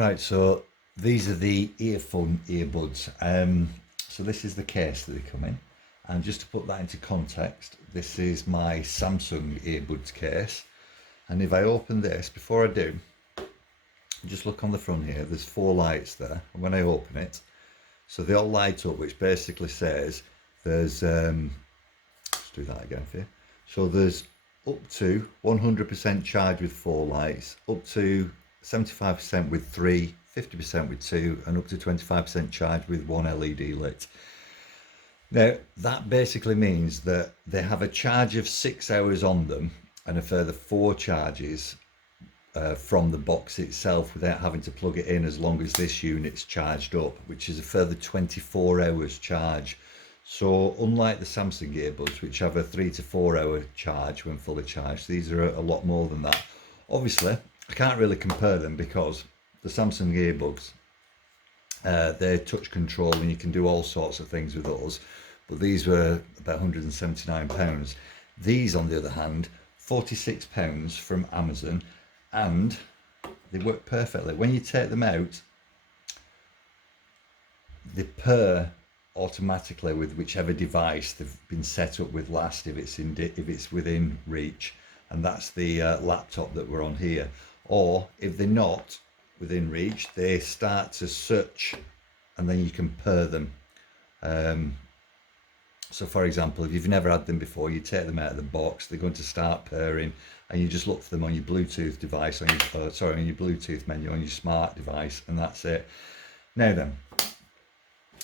Right, so these are the EarFun earbuds. So this is the case that they come in. And just to put that into context, this is my Samsung earbuds case. And if I open this, before I do, just look on the front here, there's 4 lights there. And when I open it, so they all light up, which basically says there's, let's do that again for you. So there's up to 100% charge with 4 lights, up to 75% with 3, 50% with 2, and up to 25% charge with 1 LED lit. Now, that basically means that they have a charge of 6 hours on them and a further 4 charges from the box itself without having to plug it in, as long as this unit's charged up, which is a further 24 hours charge. So unlike the Samsung earbuds, which have a 3 to 4 hour charge when fully charged, these are a lot more than that. Obviously, I can't really compare them because the Samsung earbuds, they're touch control and you can do all sorts of things with those, but these were about £179. These, on the other hand, £46 from Amazon, and they work perfectly. When you take them out, they pair automatically with whichever device they've been set up with last, if it's within reach, and that's the laptop that we're on here. Or if they're not within reach, they start to search, and then you can pair them. So for example, if you've never had them before, you take them out of the box, they're going to start pairing, and you just look for them on your Bluetooth device, on your Bluetooth menu on your smart device, and that's it. Now then,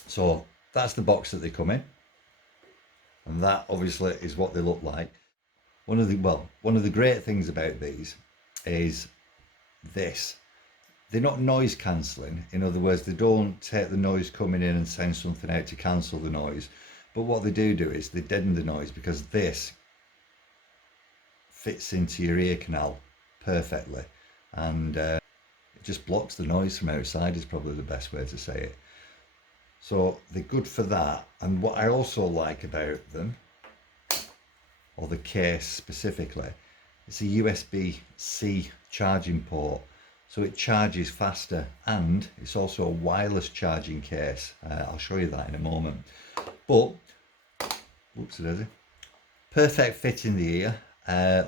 so that's the box that they come in, and that obviously is what they look like. One of the great things about these is this. They're not noise cancelling. In other words, they don't take the noise coming in and send something out to cancel the noise. But what they do is they deaden the noise, because this fits into your ear canal perfectly, and it just blocks the noise from outside, is probably the best way to say it. So they're good for that. And what I also like about them, or the case specifically, it's a USB-C charging port, so it charges faster, and it's also a wireless charging case. I'll show you that in a moment. But whoopsie-daisy, perfect fit in the ear.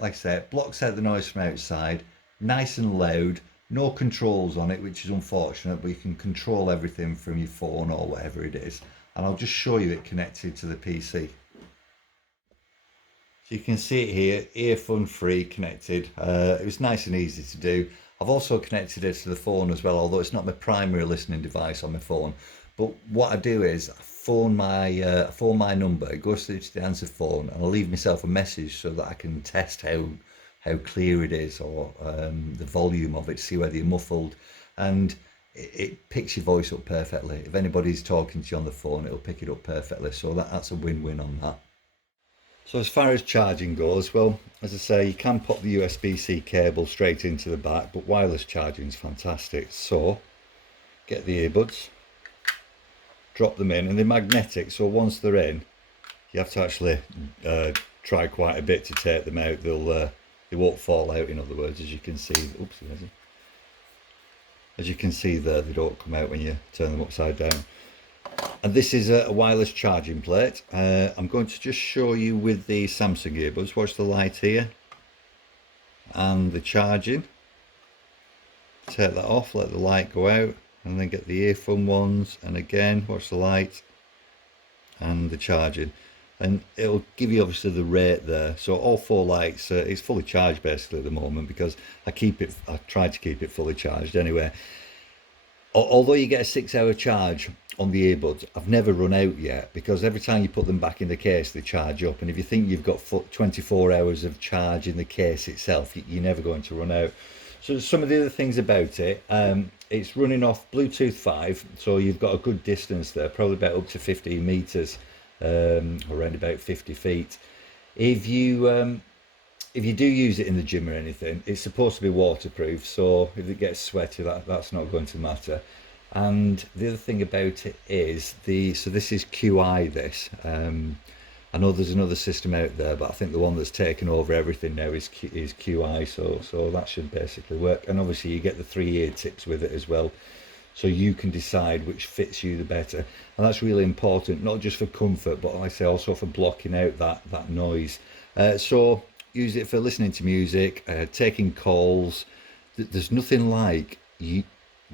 Like I said, blocks out the noise from outside, nice and loud, no controls on it, which is unfortunate, but you can control everything from your phone or whatever it is. And I'll just show you it connected to the PC. So you can see it here, EarFun free connected. It was nice and easy to do. I've also connected it to the phone as well, although it's not my primary listening device on my phone. But what I do is I phone my number, it goes through to the answer phone, and I leave myself a message so that I can test how clear it is, or the volume of it, see whether you're muffled, and it picks your voice up perfectly. If anybody's talking to you on the phone, it'll pick it up perfectly, so that's a win-win on that. So as far as charging goes, well, as I say, you can pop the USB-C cable straight into the back, but wireless charging is fantastic. So get the earbuds, drop them in, and they're magnetic, so once they're in, you have to actually try quite a bit to take them out. They won't fall out, in other words, as you can see. Oopsie, as you can see there, they don't come out when you turn them upside down. And this is a wireless charging plate. I'm going to just show you with the Samsung earbuds. Watch the light here, and the charging. Take that off, let the light go out, and then get the EarFun ones, and again watch the light and the charging, and it'll give you obviously the rate there. So all 4 lights, it's fully charged basically at the moment, because I try to keep it fully charged anyway. Although you get a 6 hour charge on the earbuds, I've never run out yet, because every time you put them back in the case they charge up, and if you think you've got 24 hours of charge in the case itself, you're never going to run out. So some of the other things about it, it's running off Bluetooth 5, so you've got a good distance there, probably about up to 15 meters, around about 50 feet. If you do use it in the gym or anything, it's supposed to be waterproof, so if it gets sweaty, that's not going to matter. And the other thing about it is so this is QI, this I know there's another system out there, but I think the one that's taken over everything now is QI. So that should basically work. And obviously you get the 3-ear tips with it as well, so you can decide which fits you the better. And that's really important, not just for comfort, but like I say, also for blocking out that noise. So use it for listening to music, taking calls. There's nothing like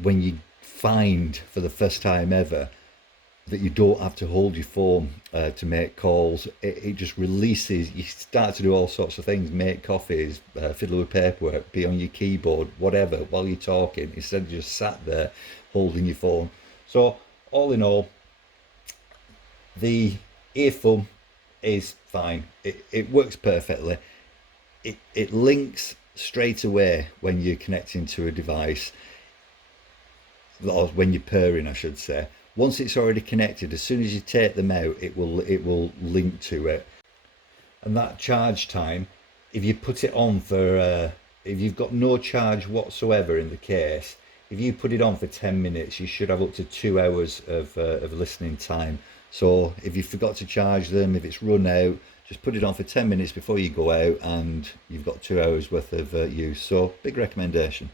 when you find for the first time ever that you don't have to hold your phone to make calls. It just releases. You start to do all sorts of things, make coffees, fiddle with paperwork, be on your keyboard, whatever, while you're talking, instead of just sat there holding your phone. So all in all, the earphone is fine. It works perfectly. It links straight away when you're connecting to a device, or when you're pairing, I should say. Once it's already connected, as soon as you take them out, it will link to it. And that charge time, if you put it on for, if you've got no charge whatsoever in the case, if you put it on for 10 minutes, you should have up to 2 hours of listening time. So if you forgot to charge them, if it's run out, just put it on for 10 minutes before you go out, and you've got 2 hours worth of use. So big recommendation.